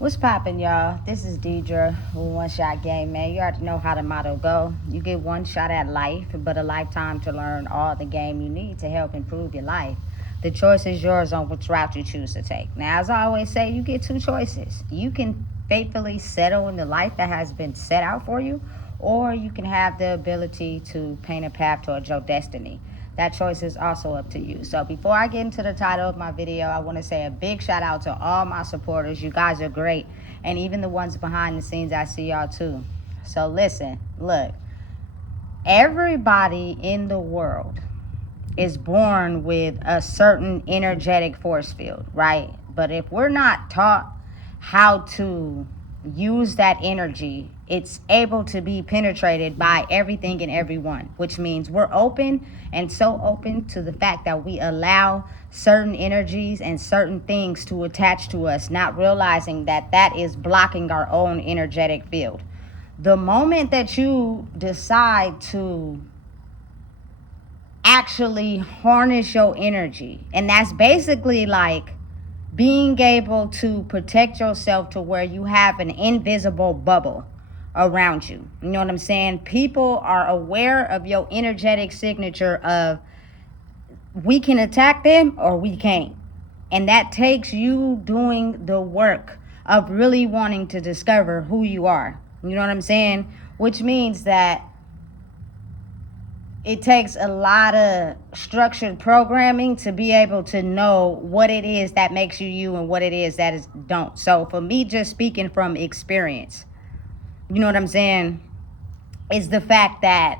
What's poppin', y'all? This is Deidre with One Shot Game, man. You already know how the motto go. You get one shot at life, but a lifetime to learn all the game you need to help improve your life. The choice is yours on which route you choose to take. Now, as I always say, you get two choices. You can faithfully settle in the life that has been set out for you, or you can have the ability to paint a path towards your destiny. That choice is also up to you. So before I get into the title of my video, I want to say a big shout out to all my supporters. You guys are great. And even the ones behind the scenes, I see y'all too. So listen, look, everybody in the world is born with a certain energetic force field, right? But if we're not taught how to use that energy, it's able to be penetrated by everything and everyone, which means we're open, and so open to the fact that we allow certain energies and certain things to attach to us, not realizing that that is blocking our own energetic field. The moment that you decide to actually harness your energy, and that's basically like being able to protect yourself to where you have an invisible bubble around you. You know what I'm saying? People are aware of your energetic signature of we can attack them or we can't. And that takes you doing the work of really wanting to discover who you are. You know what I'm saying? Which means that it takes a lot of structured programming to be able to know what it is that makes you you and what it is that is don't. So for me, just speaking from experience, you know what I'm saying, is the fact that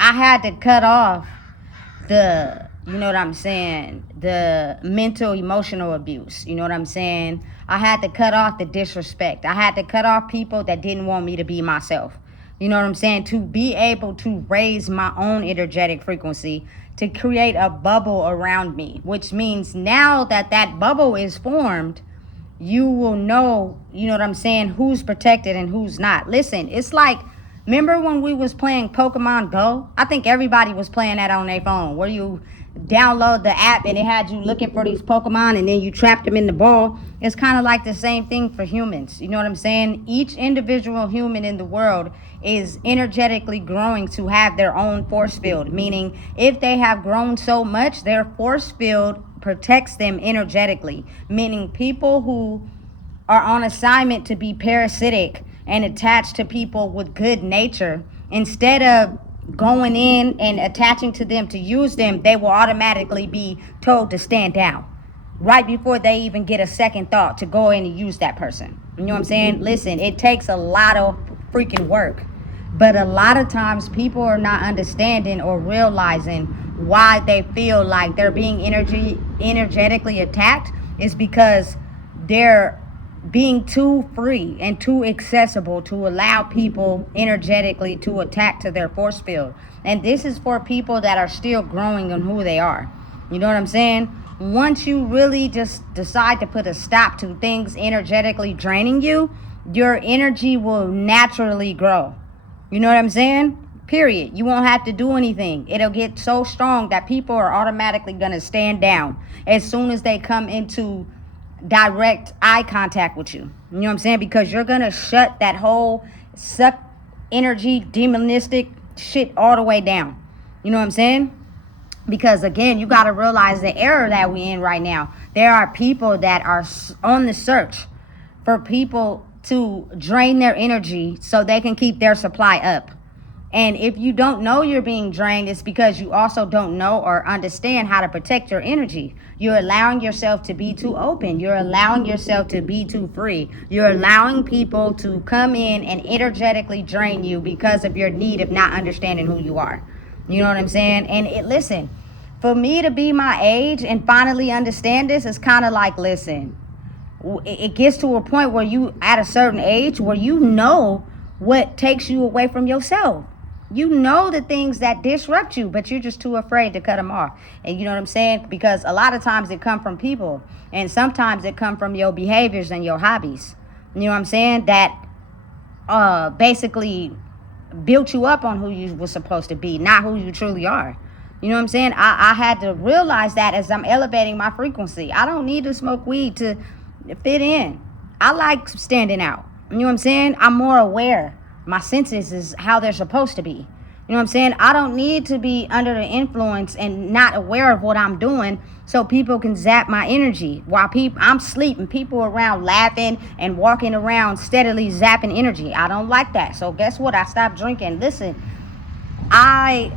I had to cut off you know what I'm saying, the mental, emotional abuse. You know what I'm saying? I had to cut off the disrespect. I had to cut off people that didn't want me to be myself. You know what I'm saying? To be able to raise my own energetic frequency, to create a bubble around me, which means now that that bubble is formed, you will know, you know what I'm saying, who's protected and who's not. Listen, it's like, remember when we was playing Pokemon Go? I think everybody was playing that on their phone, where you download the app and it had you looking for these Pokemon and then you trapped them in the ball. It's kind of like the same thing for humans. You know what I'm saying? Each individual human in the world is energetically growing to have their own force field, meaning if they have grown so much, their force field protects them energetically, meaning people who are on assignment to be parasitic and attached to people with good nature, instead of going in and attaching to them to use them, they will automatically be told to stand down right before they even get a second thought to go in and use that person. You know what I'm saying? Listen, it takes a lot of freaking work, but a lot of times people are not understanding or realizing why they feel like they're being energetically attacked is because they're being too free and too accessible to allow people energetically to attack to their force field. And this is for people that are still growing on who they are. You know what I'm saying? Once you really just decide to put a stop to things energetically draining you, your energy will naturally grow. You know what I'm saying? Period. You won't have to do anything. It'll get so strong that people are automatically going to stand down as soon as they come into direct eye contact with you. You know what I'm saying? Because you're going to shut that whole suck energy, demonistic shit all the way down. You know what I'm saying? Because again, you got to realize the era that we're in right now. There are people that are on the search for people to drain their energy so they can keep their supply up. And if you don't know you're being drained, it's because you also don't know or understand how to protect your energy. You're allowing yourself to be too open. You're allowing yourself to be too free. You're allowing people to come in and energetically drain you because of your need of not understanding who you are. You know what I'm saying? And listen, for me to be my age and finally understand this, it's kind of like, listen, it gets to a point where you at a certain age where you know what takes you away from yourself. You know the things that disrupt you, but you're just too afraid to cut them off. And you know what I'm saying? Because a lot of times it come from people, and sometimes it come from your behaviors and your hobbies. You know what I'm saying? That basically built you up on who you were supposed to be, not who you truly are. You know what I'm saying? I had to realize that as I'm elevating my frequency. I don't need to smoke weed to fit in. I like standing out. You know what I'm saying? I'm more aware. My senses is how they're supposed to be. You know what I'm saying? I don't need to be under the influence and not aware of what I'm doing so people can zap my energy while I'm sleeping. People around laughing and walking around steadily zapping energy. I don't like that. So guess what? I stopped drinking. Listen, I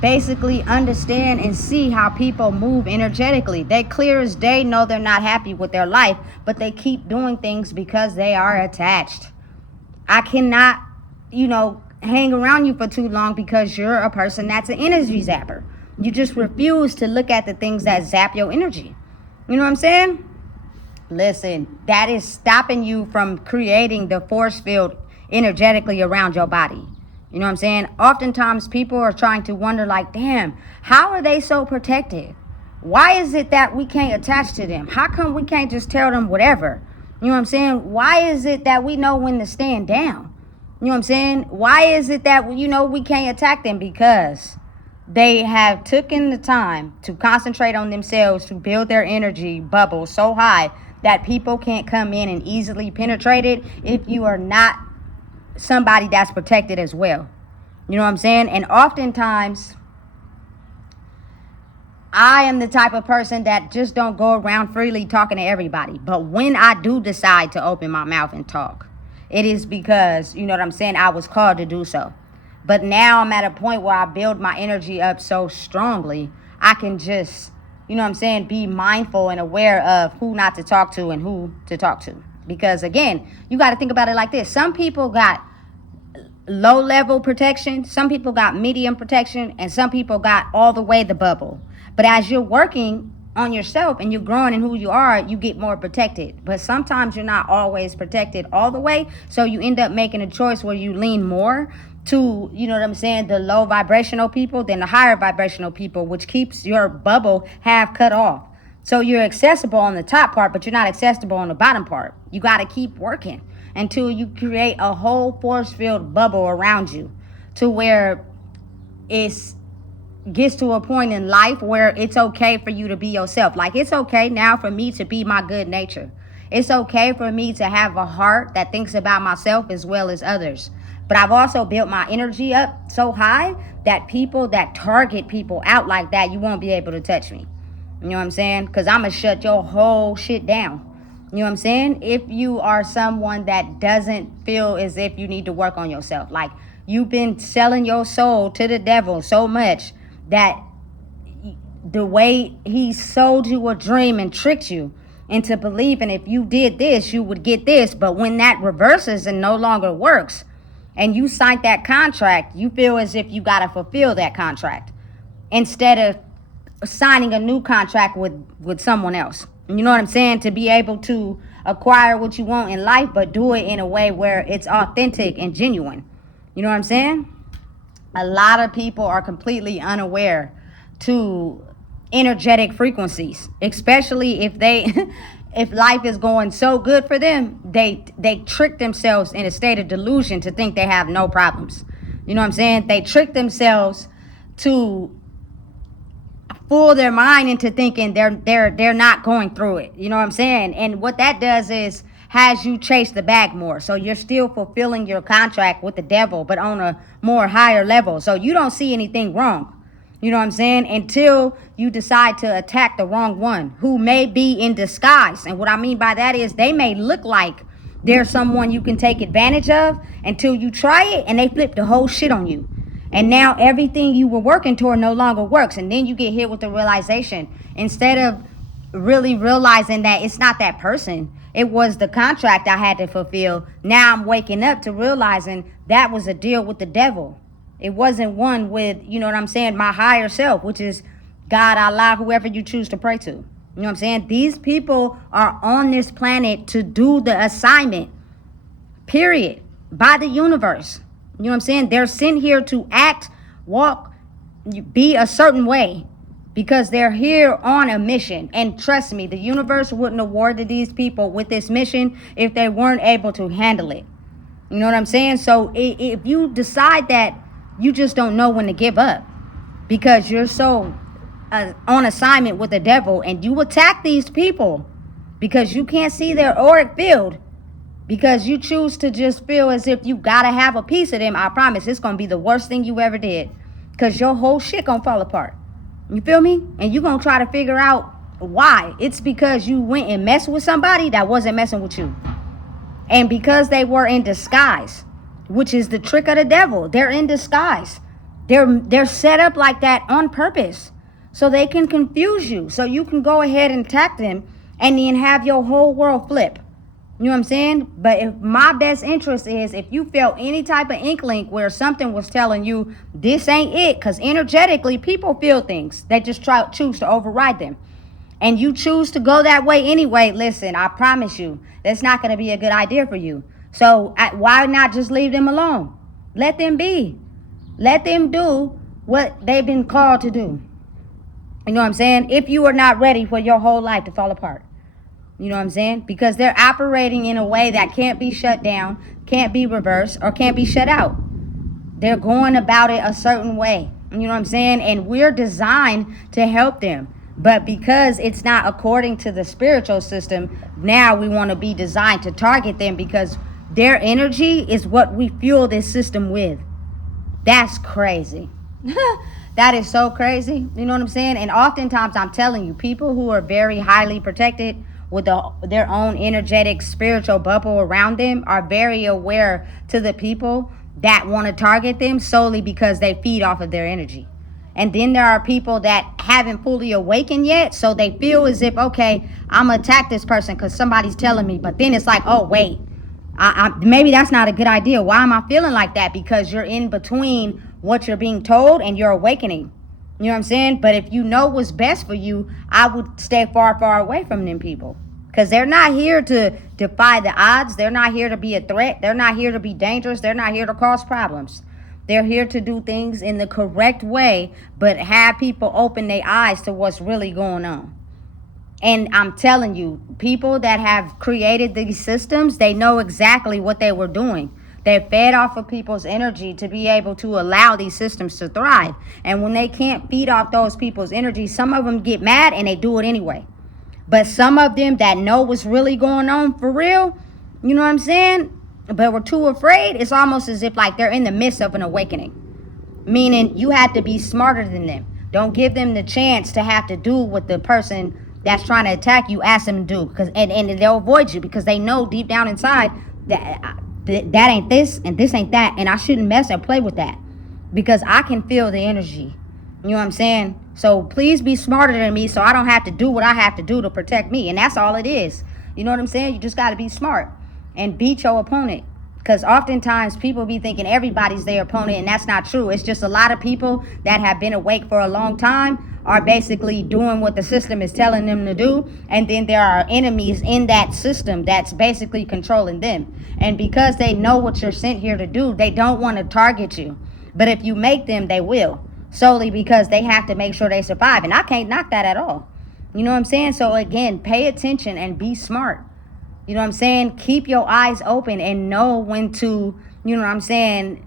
basically understand and see how people move energetically. They clear as day know they're not happy with their life, but they keep doing things because they are attached. I cannot, hang around you for too long because you're a person that's an energy zapper. You just refuse to look at the things that zap your energy. You know what I'm saying? Listen, that is stopping you from creating the force field energetically around your body. You know what I'm saying? Oftentimes people are trying to wonder like, damn, how are they so protected? Why is it that we can't attach to them? How come we can't just tell them whatever? You know what I'm saying? Why is it that we know when to stand down? You know what I'm saying? Why is it that, we can't attack them? Because they have taken the time to concentrate on themselves to build their energy bubble so high that people can't come in and easily penetrate it if you are not somebody that's protected as well. You know what I'm saying? And oftentimes I am the type of person that just don't go around freely talking to everybody. But when I do decide to open my mouth and talk, it is because, you know what I'm saying, I was called to do so. But now I'm at a point where I build my energy up so strongly, I can just, you know what I'm saying, be mindful and aware of who not to talk to and who to talk to. Because again, you got to think about it like this. Some people got low level protection, some people got medium protection, and some people got all the way the bubble. But as you're working on yourself and you're growing in who you are, you get more protected. But sometimes you're not always protected all the way, so you end up making a choice where you lean more to, you know what I'm saying, the low vibrational people than the higher vibrational people, which keeps your bubble half cut off. So you're accessible on the top part, but you're not accessible on the bottom part. You got to keep working until you create a whole force field bubble around you to where it gets to a point in life where it's okay for you to be yourself. Like, it's okay now for me to be my good nature. It's okay for me to have a heart that thinks about myself as well as others. But I've also built my energy up so high that people that target people out like that, you won't be able to touch me. You know what I'm saying? Because I'm going to shut your whole shit down. You know what I'm saying? If you are someone that doesn't feel as if you need to work on yourself, like you've been selling your soul to the devil so much that the way he sold you a dream and tricked you into believing if you did this, you would get this. But when that reverses and no longer works and you signed that contract, you feel as if you got to fulfill that contract instead of signing a new contract with someone else. You know what I'm saying? To be able to acquire what you want in life, but do it in a way where it's authentic and genuine. You know what I'm saying? A lot of people are completely unaware to energetic frequencies, especially if they if life is going so good for them, they trick themselves in a state of delusion to think they have no problems. You know what I'm saying? They trick themselves to fool their mind into thinking they're not going through it. You know what I'm saying? And what that does is has you chase the bag more. So you're still fulfilling your contract with the devil, but on a more higher level. So you don't see anything wrong. You know what I'm saying? Until you decide to attack the wrong one who may be in disguise. And what I mean by that is they may look like they're someone you can take advantage of until you try it and they flip the whole shit on you. And now everything you were working toward no longer works. And then you get hit with the realization. Instead of really realizing that it's not that person, it was the contract I had to fulfill. Now I'm waking up to realizing that was a deal with the devil. It wasn't one with, you know what I'm saying, my higher self, which is God, Allah, whoever you choose to pray to. You know what I'm saying? These people are on this planet to do the assignment, period, by the universe. You know what I'm saying? They're sent here to act, walk, be a certain way because they're here on a mission. And trust me, the universe wouldn't award these people with this mission if they weren't able to handle it. You know what I'm saying? So if you decide that you just don't know when to give up because you're so on assignment with the devil and you attack these people because you can't see their auric field, because you choose to just feel as if you gotta have a piece of them. I promise it's gonna be the worst thing you ever did, because your whole shit gonna fall apart. You feel me? And you gonna try to figure out why. It's because you went and messed with somebody that wasn't messing with you, and because they were in disguise, which is the trick of the devil. They're in disguise. They're set up like that on purpose, so they can confuse you, so you can go ahead and attack them and then have your whole world flip. You know what I'm saying? But if my best interest is, if you felt any type of inkling where something was telling you this ain't it, because energetically people feel things, they just choose to override them, and you choose to go that way anyway, listen, I promise you that's not going to be a good idea for you. So why not just leave them alone? Let them be. Let them do what they've been called to do. You know what I'm saying? If you are not ready for your whole life to fall apart. You know what I'm saying? Because they're operating in a way that can't be shut down, can't be reversed, or can't be shut out. They're going about it a certain way. You know what I'm saying? And we're designed to help them. But because it's not according to the spiritual system, now we want to be designed to target them, because their energy is what we fuel this system with. That's crazy. That is so crazy. You know what I'm saying? And oftentimes, I'm telling you, people who are very highly protected with their own energetic spiritual bubble around them are very aware to the people that want to target them solely because they feed off of their energy. And then there are people that haven't fully awakened yet, so they feel as if, okay, I'm gonna attack this person because somebody's telling me. But then it's like, oh wait, maybe that's not a good idea. Why am I feeling like that? Because you're in between what you're being told and you're awakening. You know what I'm saying? But if you know what's best for you, I would stay far, far away from them people. Because they're not here to defy the odds. They're not here to be a threat. They're not here to be dangerous. They're not here to cause problems. They're here to do things in the correct way, but have people open their eyes to what's really going on. And I'm telling you, people that have created these systems, they know exactly what they were doing. They're fed off of people's energy to be able to allow these systems to thrive. And when they can't feed off those people's energy, some of them get mad and they do it anyway. But some of them that know what's really going on for real, you know what I'm saying, but were too afraid, it's almost as if like they're in the midst of an awakening. Meaning you have to be smarter than them. Don't give them the chance to have to do what the person that's trying to attack you asks them to do. And they'll avoid you because they know deep down inside that ain't this and this ain't that, and I shouldn't mess or play with that because I can feel the energy. You know what I'm saying? So please be smarter than me so I don't have to do what I have to do to protect me. And that's all it is. You know what I'm saying? You just got to be smart and beat your opponent. Because oftentimes people be thinking everybody's their opponent, and that's not true. It's just a lot of people that have been awake for a long time are basically doing what the system is telling them to do. And then there are enemies in that system that's basically controlling them. And because they know what you're sent here to do, they don't want to target you. But if you make them, they will. Solely because they have to make sure they survive. And I can't knock that at all. You know what I'm saying? So again, pay attention and be smart. You know what I'm saying? Keep your eyes open and know when to, you know what I'm saying,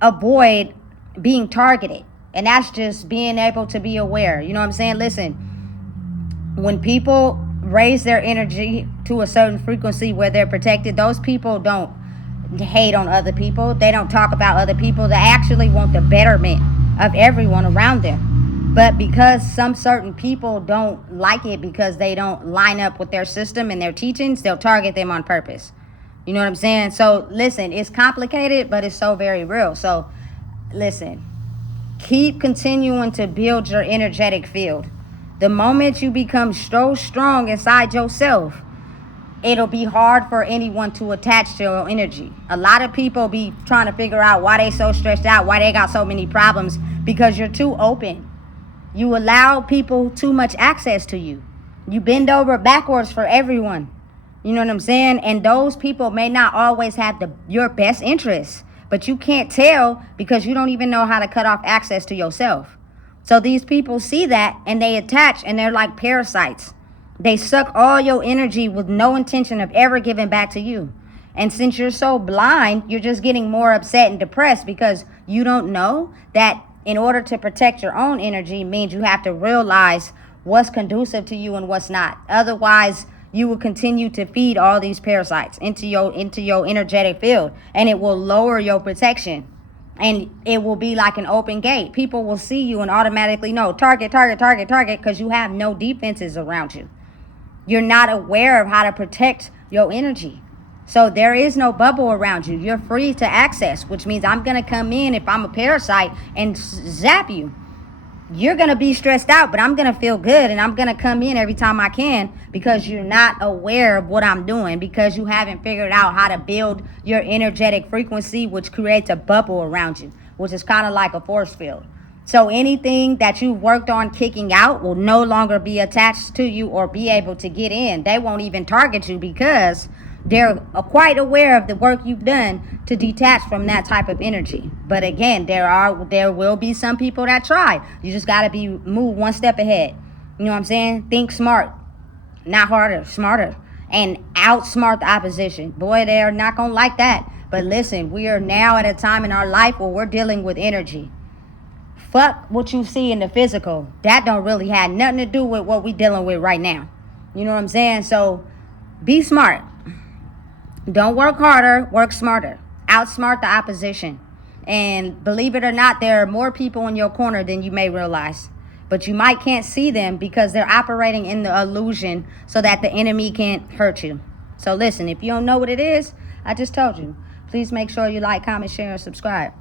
avoid being targeted. And that's just being able to be aware. You know what I'm saying? Listen, when people raise their energy to a certain frequency where they're protected, those people don't hate on other people. They don't talk about other people. They actually want the betterment of everyone around them. But because some certain people don't like it because they don't line up with their system and their teachings, they'll target them on purpose. You know what I'm saying? So listen, it's complicated, but it's so very real. So listen, keep continuing to build your energetic field. The moment you become so strong inside yourself, it'll be hard for anyone to attach to your energy. A lot of people be trying to figure out why they so stressed out, why they got so many problems, because you're too open. You allow people too much access to you. You bend over backwards for everyone. You know what I'm saying? And those people may not always have your best interests, but you can't tell because you don't even know how to cut off access to yourself. So these people see that and they attach, and they're like parasites. They suck all your energy with no intention of ever giving back to you. And since you're so blind, you're just getting more upset and depressed because you don't know that in order to protect your own energy means you have to realize what's conducive to you and what's not. Otherwise, you will continue to feed all these parasites into your energetic field, and it will lower your protection. And it will be like an open gate. People will see you and automatically know target, target, target, target, because you have no defenses around you. You're not aware of how to protect your energy. So there is no bubble around you. You're free to access, which means I'm going to come in if I'm a parasite and zap you. You're going to be stressed out, but I'm going to feel good, and I'm going to come in every time I can because you're not aware of what I'm doing, because you haven't figured out how to build your energetic frequency, which creates a bubble around you, which is kind of like a force field. So anything that you've worked on kicking out will no longer be attached to you or be able to get in. They won't even target you because they're quite aware of the work you've done to detach from that type of energy. But again, there will be some people that try. You just got to move one step ahead. You know what I'm saying? Think smart, not harder, smarter, and outsmart the opposition. Boy, they're not going to like that. But listen, we are now at a time in our life where we're dealing with energy. Fuck what you see in the physical. That don't really have nothing to do with what we dealing with right now. You know what I'm saying? So be smart. Don't work harder, work smarter. Outsmart the opposition. And believe it or not, there are more people in your corner than you may realize. But you might can't see them because they're operating in the illusion so that the enemy can't hurt you. So listen, if you don't know what it is, I just told you. Please make sure you like, comment, share, and subscribe.